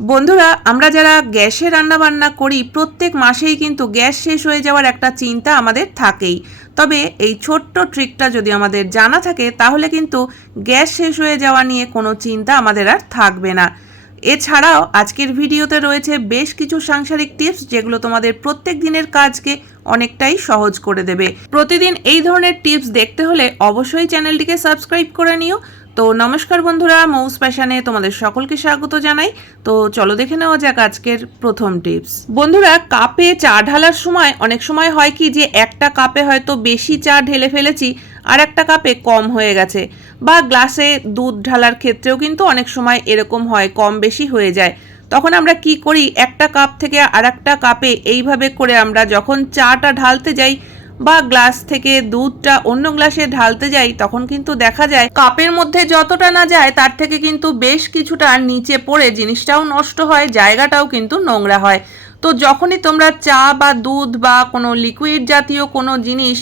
বন্ধুরা, আমরা যারা গ্যাসে রান্না বান্না করি, প্রত্যেক মাসেই কিন্তু গ্যাস শেষ হয়ে যাওয়ার একটা চিন্তা আমাদের থাকেই। তবে এই ছোট্ট ট্রিকটা যদি আমাদের জানা থাকে, তাহলে কিন্তু গ্যাস শেষ হয়ে যাওয়া নিয়ে কোনো চিন্তা আমাদের আর থাকবে না। এছাড়াও, আজকের ভিডিওতে রয়েছে বেশ কিছু সাংসারিক টিপস, যেগুলো তোমাদের প্রত্যেক দিনের কাজকে অনেকটাই সহজ করে দেবে। প্রতিদিন এই ধরনের টিপস দেখতে হলে অবশ্যই চ্যানেলটিকে সাবস্ক্রাইব করে নিও তো নমস্কার বন্ধুরা, মৌস প্যাশানে তোমাদের সকলকে স্বাগত জানাই। তো চলো দেখে নেওয়া যাক আজকের প্রথম টিপস। বন্ধুরা, কাপে চা ঢালার সময় অনেক সময় হয় কি যে একটা কাপে হয়তো বেশি চা ঢেলে ফেলেছি, আর একটা কাপে কম হয়ে গেছে। বা গ্লাসে দুধ ঢালার ক্ষেত্রেও কিন্তু অনেক সময় এরকম হয়, কম বেশি হয়ে যায়। তখন আমরা কি করি? একটা কাপ থেকে আর একটা কাপে এইভাবে করে আমরা যখন চাটা ঢালতে যাই বা গ্লাস থেকে দুধটা অন্য গ্লাসে ঢালতে যাই, তখন কিন্তু দেখা যায় কাপের মধ্যে যতটা না যায়, তার থেকে কিন্তু বেশ কিছুটা নিচে পড়ে জিনিসটাও নষ্ট হয়, জায়গাটাও কিন্তু নোংরা হয়। তো যখনই তোমরা চা বা দুধ বা কোনো লিকুইড জাতীয় কোনো জিনিস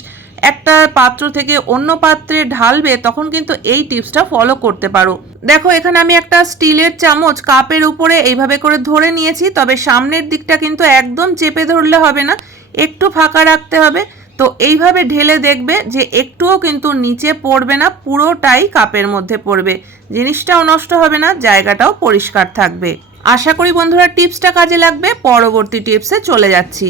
একটা পাত্র থেকে অন্য পাত্রে ঢালবে, তখন কিন্তু এই টিপসটা ফলো করতে পারো। দেখো, এখানে আমি একটা স্টিলের চামচ কাপের উপরে এইভাবে করে ধরে নিয়েছি, তবে সামনের দিকটা কিন্তু একদম চেপে ধরলে হবে না, একটু ফাঁকা রাখতে হবে। তো এইভাবে ঢেলে দেখবে যে একটুও কিন্তু নিচে পড়বে না, পুরোটাই কাপের মধ্যে পড়বে। জিনিসটাও নষ্ট হবে না, জায়গাটাও পরিষ্কার থাকবে। আশা করি বন্ধুরা টিপসটা কাজে লাগবে, পরবর্তী টিপসে চলে যাচ্ছি।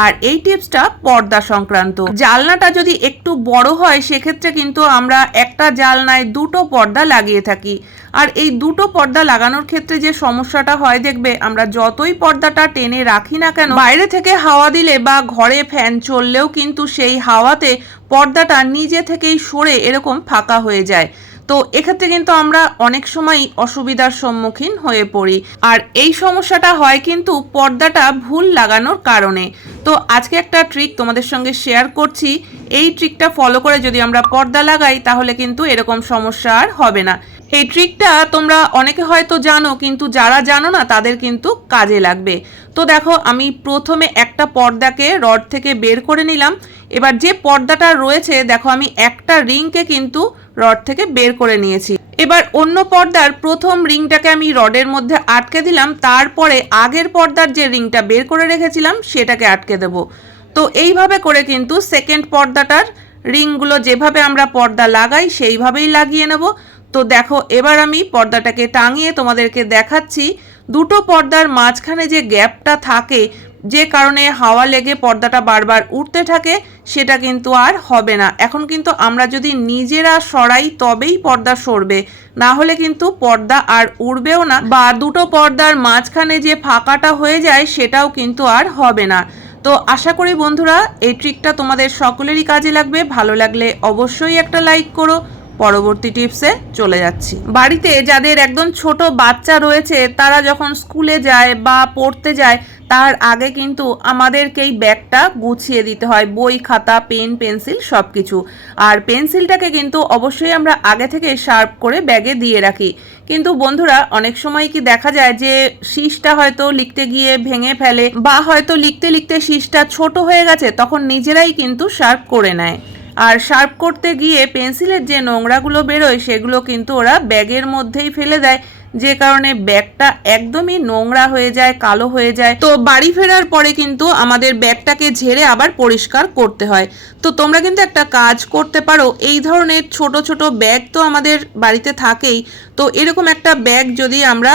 আর এই টিপসটা পর্দা সংক্রান্ত। জালনাটা যদি একটু বড় হয়, সেক্ষেত্রে কিন্তু আমরা একটা জালনায় দুটো পর্দা লাগিয়ে থাকি। আর এই দুটো পর্দা লাগানোর ক্ষেত্রে যে সমস্যাটা হয়, দেখবে আমরা যতই পর্দাটা টেনে রাখি না কেন, বাইরে থেকে হাওয়া দিলে বা ঘরে ফ্যান চললেও কিন্তু সেই হাওয়াতে পর্দাটা নিজে থেকেই সরে এরকম ফাঁকা হয়ে যায়। তো এক্ষেত্রে কিন্তু আমরা অনেক সময় অসুবিধার সম্মুখীন হয়ে পড়ি। আর এই সমস্যাটা হয় কিন্তু পর্দাটা ভুল লাগানোর কারণে। তো আজকে একটা ট্রিক তোমাদের সঙ্গে শেয়ার করছি। এই ট্রিকটা ফলো করে যদি আমরা পর্দা লাগাই, তাহলে কিন্তু এরকম সমস্যা আর হবে না। এই ট্রিকটা তোমরা অনেকে হয়তো জানো, কিন্তু যারা জানো না, তাদের কিন্তু কাজে লাগবে। তো দেখো, আমি প্রথমে একটা পর্দাকে রড থেকে বের করে নিলাম। এবার যে পর্দাটা রয়েছে, দেখো, আমি একটা রিংকে কিন্তু রড থেকে বের করে নিয়েছি। এবার অন্য পর্দার প্রথম রিংটাকে আমি রডের মধ্যে আটকে দিলাম, তারপরে আগের পর্দার যে রিংটা বের করে রেখেছিলাম, সেটাকে আটকে দেব। তো এইভাবে করে কিন্তু সেকেন্ড পর্দাটার রিংগুলো যেভাবে আমরা পর্দা লাগাই, সেইভাবেই লাগিয়ে নেব। তো দেখো, এবার আমি পর্দাটাকে টাঙিয়ে তোমাদেরকে দেখাচ্ছি। দুটো পর্দার মাঝখানে যে গ্যাপটা থাকে যে কারণে হাওয়া লেগে পর্দাটা বারবার উঠতে থাকে, সেটা কিন্তু আর হবে না। এখন কিন্তু আমরা যদি নিজেরা সরাই, তবেই পর্দা সরবে। না হলে কিন্তু পর্দা আর উড়বেও না, বা দুটো পর্দার মাঝখানে যে ফাঁকাটা হয়ে যায়, সেটাও কিন্তু আর হবে না। তো আশা করি বন্ধুরা, এই ট্রিকটা তোমাদের সকলেরই কাজে লাগবে। ভালো লাগলে অবশ্যই একটা লাইক করো। পরবর্তী টিপসে চলে যাচ্ছি। বাড়িতে যাদের একদম ছোট বাচ্চা রয়েছে, তারা যখন স্কুলে যায় বা পড়তে যায়, তার আগে কিন্তু আমাদেরকেই ব্যাগটা গুছিয়ে দিতে হয়। বই, খাতা, পেন, পেন্সিল সব কিছু আর পেন্সিলটাকে কিন্তু অবশ্যই আমরা আগে থেকে শার্প করে ব্যাগে দিয়ে রাখি। কিন্তু বন্ধুরা, অনেক সময় কি দেখা যায় যে, শীষটা হয়তো লিখতে গিয়ে ভেঙে ফেলে বা হয়তো লিখতে লিখতে শীষটা ছোট হয়ে গেছে, তখন নিজেরাই কিন্তু শার্প করে নেয়। আর শার্প করতে গিয়ে পেন্সিলের যে নোংরাগুলো বেরোয়, সেগুলো কিন্তু ওরা ব্যাগের মধ্যেই ফেলে দেয়। যে কারণে ব্যাগটা একদমই নোংরা হয়ে যায়, কালো হয়ে যায়। তো বাড়ি ফেরার পরে কিন্তু আমাদের ব্যাগটাকে ঝেড়ে আবার পরিষ্কার করতে হয়। তো তোমরা কিন্তু একটা কাজ করতে পারো, এই ধরনের ছোট ছোট ব্যাগ তো আমাদের বাড়িতে থাকেই। তো এরকম একটা ব্যাগ যদি আমরা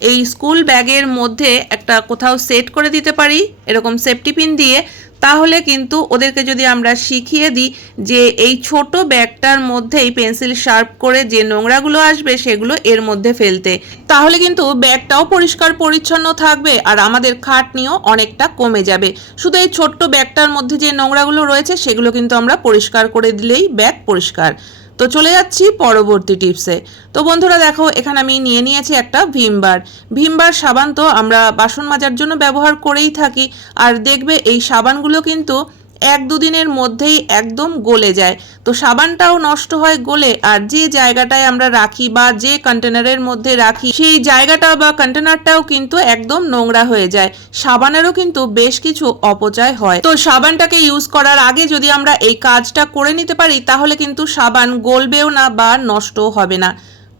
এই স্কুল ব্যাগের মধ্যে একটা কোথাও সেট করে দিতে পারি, এরকম সেফটি পিন দিয়ে তাহলে কিন্তু ওদেরকে যদি আমরা শিখিয়ে দিই যে এই ছোট ব্যাগটার মধ্যেই পেন্সিল শার্প করে যে নোংরাগুলো আসবে সেগুলো এর মধ্যে ফেলতে, তাহলে কিন্তু ব্যাগটাও পরিষ্কার পরিচ্ছন্ন থাকবে আর আমাদের খাটনিও অনেকটা কমে যাবে। শুধু এই ছোট্ট ব্যাগটার মধ্যে যে নোংরাগুলো রয়েছে সেগুলো কিন্তু আমরা পরিষ্কার করে দিলেই ব্যাগ পরিষ্কার। তো চলে যাচ্ছি পরবর্তী টিপসে। তো বন্ধুরা দেখো, এখানে আমি নিয়ে নিয়েছি একটা ভিমবার। ভিমবার সাবান তো আমরা বাসন মাজার জন্য ব্যবহার করেই থাকি। আর দেখবে এই সাবানগুলো কিন্তু এক দুদিনের মধ্যেই একদম গলে যায়। তো সাবানটাও নষ্ট হয় গলে, আর যে জায়গাটায় আমরা রাখি বা যে কন্টেনারের মধ্যে রাখি, সেই জায়গাটা বা কন্টেনারটাও কিন্তু একদম নোংরা হয়ে যায়। সাবানেরও কিন্তু বেশ কিছু অপচয় হয়। তো সাবানটাকে ইউজ করার আগে যদি আমরা এই কাজটা করে নিতে পারি, তাহলে কিন্তু সাবান গলবেও না বা নষ্টও হবে না।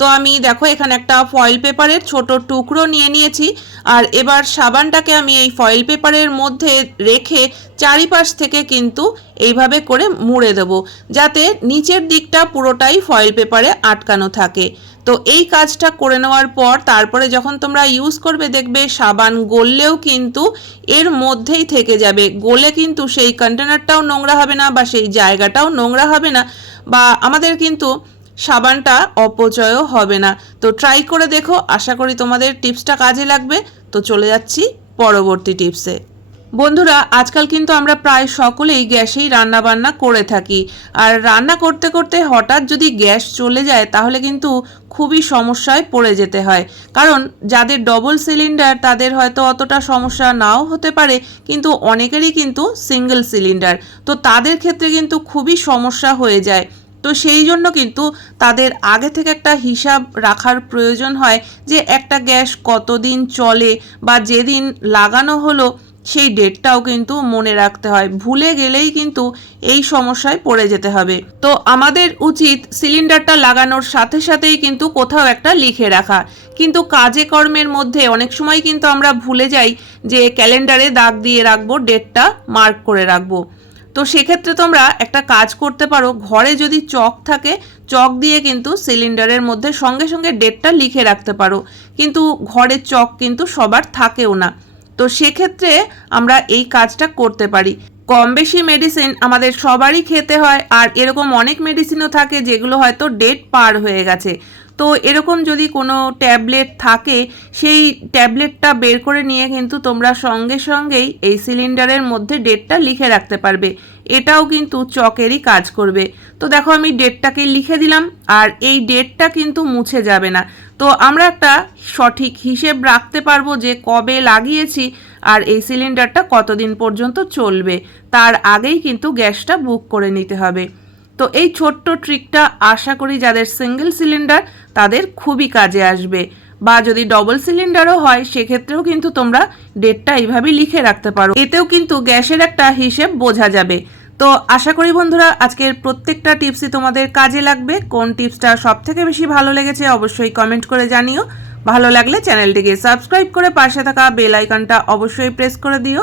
তো আমি দেখো, এখানে একটা ফয়েল পেপারের ছোট টুকরো নিয়ে নিয়েছি। আর এবার সাবানটাকে আমি এই ফয়েল পেপারের মধ্যে রেখে চারিপাশ থেকে কিন্তু এইভাবে করে মুড়ে দেব, যাতে নিচের দিকটা পুরোটাই ফয়েল পেপারে আটকানো থাকে। তো এই কাজটা করে নেওয়ার পর, তারপরে যখন তোমরা ইউজ করবে, দেখবে সাবান গললেও কিন্তু এর মধ্যেই থেকে যাবে। গলে কিন্তু সেই কন্টেনারটাও নোংরা হবে না বা সেই জায়গাটাও নোংরা হবে না। বা আমাদের কিন্তু সাবানটা অপচয়ও হবে না। তো ট্রাই করে দেখো, আশা করি তোমাদের টিপসটা কাজে লাগবে। তো চলে যাচ্ছি পরবর্তী টিপসে বন্ধুরা, আজকাল কিন্তু আমরা প্রায় সকলেই গ্যাসেই রান্না বান্না করে থাকি। আর রান্না করতে করতে হঠাৎ যদি গ্যাস চলে যায়, তাহলে কিন্তু খুবই সমস্যায় পড়ে যেতে হয়। কারণ যাদের ডবল সিলিন্ডার তাদের হয়তো অতটা সমস্যা নাও হতে পারে, কিন্তু অনেকেরই কিন্তু সিঙ্গেল সিলিন্ডার তো তাদের ক্ষেত্রে কিন্তু খুবই সমস্যা হয়ে যায়। তো সেই জন্য কিন্তু তাদের আগে থেকে একটা হিসাব রাখার প্রয়োজন হয় যে একটা গ্যাস কতদিন চলে বা যেদিন লাগানো হলো সেই ডেটটাও কিন্তু মনে রাখতে হয়। ভুলে গেলেই কিন্তু এই সমস্যায় পড়ে যেতে হবে। তো আমাদের উচিত সিলিন্ডারটা লাগানোর সাথে সাথেই কিন্তু কোথাও একটা লিখে রাখা। কিন্তু কাজে কর্মের মধ্যে অনেক সময় কিন্তু আমরা ভুলে যাই যে ক্যালেন্ডারে দাগ দিয়ে রাখব, ডেটটা মার্ক করে রাখব। তো সেক্ষেত্রে তোমরা একটা কাজ করতে পারো, ঘরে যদি চক থাকে, চক দিয়ে কিন্তু সিলিন্ডারের মধ্যে সঙ্গে সঙ্গে ডেটটা লিখে রাখতে পারো। কিন্তু ঘরের চক কিন্তু সবার থাকেও না। তো সেক্ষেত্রে আমরা এই কাজটা করতে পারি। কম বেশি মেডিসিন আমাদের সবারই খেতে হয়, আর এরকম অনেক মেডিসিনও থাকে যেগুলো হয়তো ডেট পার হয়ে গেছে। তো এরকম যদি কোনো ট্যাবলেট থাকে, সেই ট্যাবলেটটা বের করে নিয়ে কিন্তু তোমরা সঙ্গে সঙ্গেই এই সিলিন্ডারের মধ্যে ডেটটা লিখে রাখতে পারবে। এটাও কিন্তু চকেরই কাজ করবে। তো দেখো আমি ডেটটাকে লিখে দিলাম, আর এই ডেটটা কিন্তু মুছে যাবে না। তো আমরা একটা সঠিক হিসেব রাখতে পারব যে কবে লাগিয়েছি, আর এই সিলিন্ডারটা কতদিন পর্যন্ত চলবে। তার আগেই কিন্তু গ্যাসটা বুক করে নিতে হবে। তো এই ছোট্ট ট্রিকটা আশা করি যাদের সিঙ্গেল সিলিন্ডার তাদের খুবই কাজে আসবে। বা যদি ডবল সিলিন্ডারও হয়, সেক্ষেত্রেও কিন্তু তোমরা ডেটটা এইভাবেই লিখে রাখতে পারো। এতেও কিন্তু গ্যাসের একটা হিসেব বোঝা যাবে। তো আশা করি বন্ধুরা, আজকের প্রত্যেকটা টিপসই তোমাদের কাজে লাগবে। কোন টিপসটা সব থেকে বেশি ভালো লেগেছে অবশ্যই কমেন্ট করে জানিও। ভালো লাগলে চ্যানেলটিকে সাবস্ক্রাইব করে পাশে থাকা বেল আইকনটা অবশ্যই প্রেস করে দিও।